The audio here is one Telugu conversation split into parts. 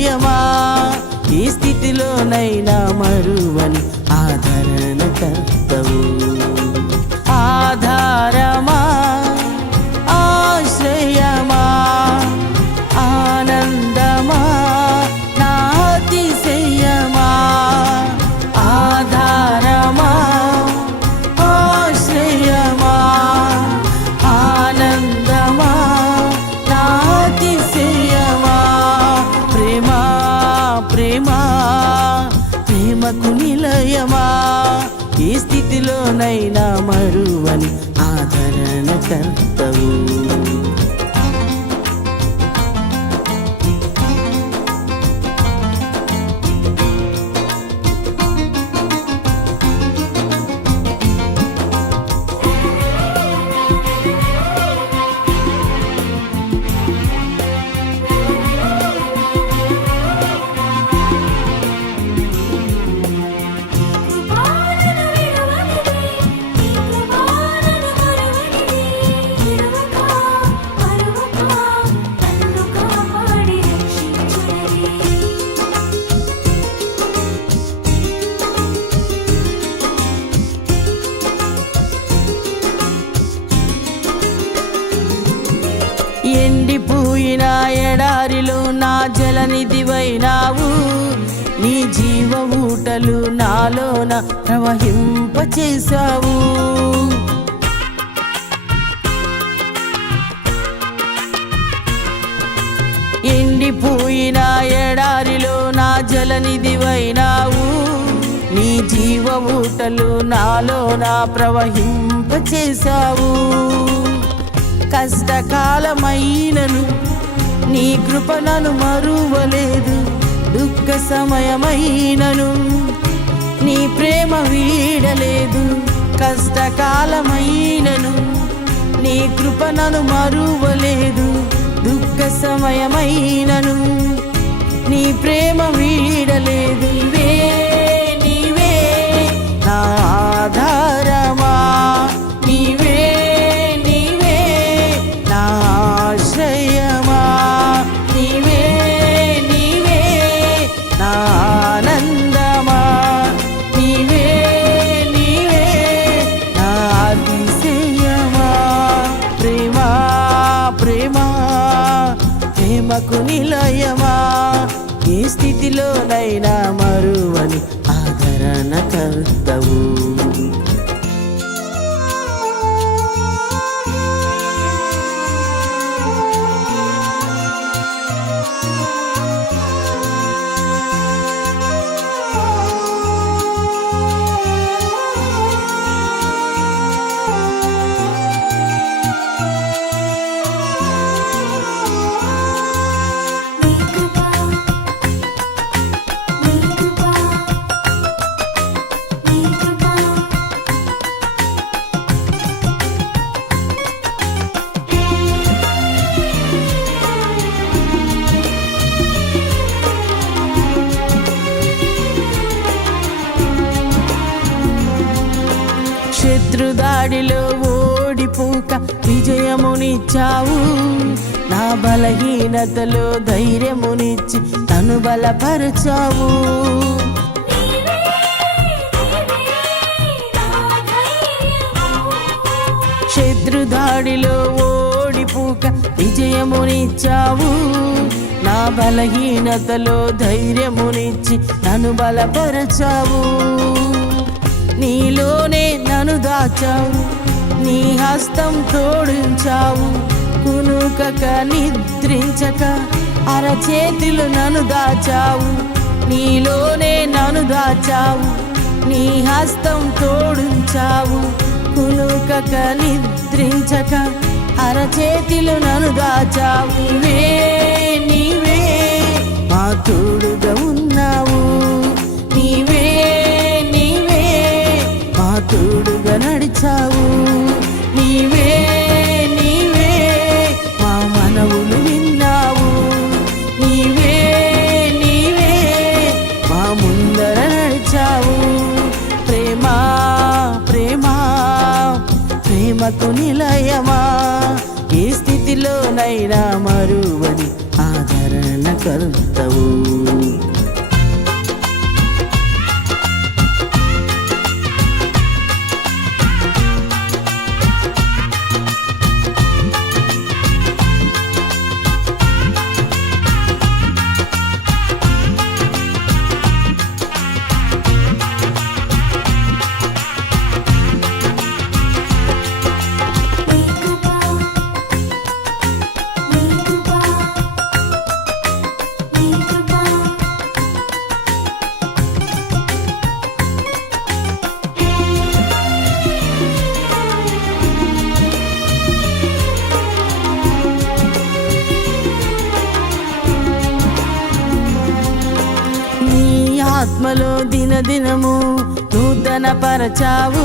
నిలయమా, ఈ స్థితిలోనైనా మరువని ఆదరణ కర్తవు. ఆధారమా, ఆశ్రయమా, ఆనందమా, నా అతిశయమా. ఆధారమా, ఆశ్రయమా, ఆనందమా, నా అతిశయమా. ప్రేమా ప్రేమా ప్రేమకు నిలయమా, ఈ స్థితిలోనైనా మరువని ఆదరణ కర్తవు. ఎండిపోయిన ఎడారిలో నా జలనిధివైనావు, నీ జీవ ఊటలు నాలోన ప్రవహింపచేశావు. ఎండిపోయిన ఎడారిలో నా జలనిధివైనావు, నీ జీవ ఊటలు నాలోన ప్రవహింపచేశావు. కష్టకాలమైనను నీ కృప నన్ను మరువలేదు, దుఃఖ సమయమైనను నీ ప్రేమ వీడలేదు. కష్టకాలమైనను నీ కృప నన్ను మరువలేదు, దుఃఖ సమయమైనను నీ ప్రేమ వీడలేదు. నీవే నీవే నా ఆధారమా, నీవే ఆశ్రయమా, నీవే నీవే నా ఆనందమా, నీవే నీవే నా అతిశయమా. ప్రేమా ప్రేమా ప్రేమకు నిలయమా, ఏ స్థితిలోనైనా మరువని ఆదరణ కర్తవు. శత్రుదాడిలో ఓడిపోక విజయమునిచ్చావు, నా బలహీనతలో ధైర్యమునిచ్చి తను బలపరచావు. శత్రుదాడిలో ఓడిపోక విజయమునిచ్చావు, నా బలహీనతలో ధైర్యమునిచ్చి నన్ను బలపరచావు. నీలోనే నన్ను దాచావు, నీ హస్తం తోడించావు. కునుకక నిద్రించక అరచేతిలో నన్ను దాచావు, నీలోనే నన్ను దాచావు. నీ హస్తం తోడించావు, కునుకక నిద్రించక అరచేతిలో నన్ను దాచావు. నీవే నీవే మా తోడుగా ఉన్నావు, నీవే నీవే మా తోడుగా నడిచావు. నీవే నీవే మా మనవులు విన్నావు, నీవే నీవే మా ముందర నడిచావు. ప్రేమా ప్రేమా ప్రేమకు నిలయమా, ఏ స్థితిలోనైనా మరువని ఆదరణ ఆదరణకర్తవు. ఆత్మలో దినదినము నూతన పరచావు,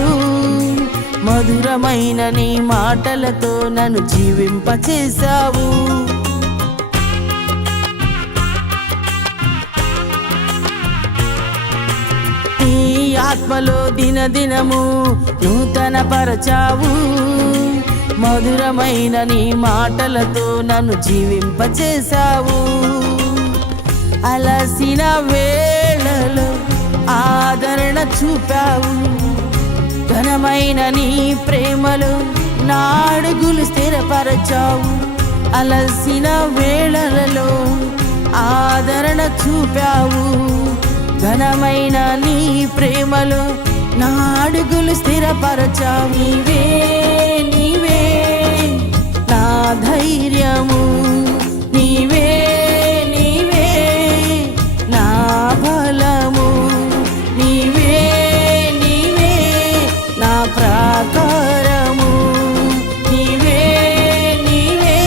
మధురమైన నీ మాటలతో నన్ను జీవింపచేశావు. నీ ఆత్మలో దినదినము నూతన పరచావు, మధురమైన నీ మాటలతో నన్ను జీవింపచేశావు. అలసిన వేళలో ఆదరణ చూపావు, ఘనమైన నీ ప్రేమలో నా అడుగులు స్థిరపరచావు. అలసిన వేళలలో ఆదరణ చూపావు, ఘనమైన నీ ప్రేమలో నా అడుగులు స్థిరపరచావు. నీవే నీవే నా ధైర్యము, నీవే బలము, నీవే నీవే నా ప్రాకారము, నీవే నీవే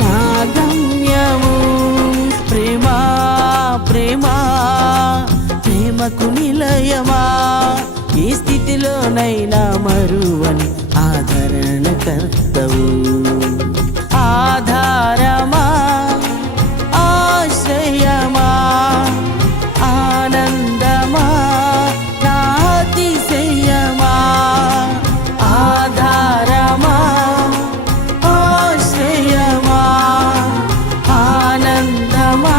నా గమ్యము. ప్రేమా ప్రేమా ప్రేమకు నిలయమా, ఏ స్థితిలోనైనా మరువని ఆదరణకర్తవు. ఆధారమా ఆశ్రయమా ఆనందమా నా అతిశయమా, ఆధారమా ఆశ్రయమా ఆనందమా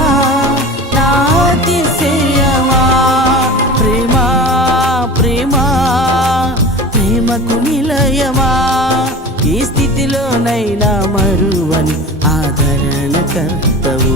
నా అతిశయమా. ప్రేమా ప్రేమా ప్రేమకు నిలయమా, ఏ స్థితిలోనైనా మరువని ఆదరణకర్తవు.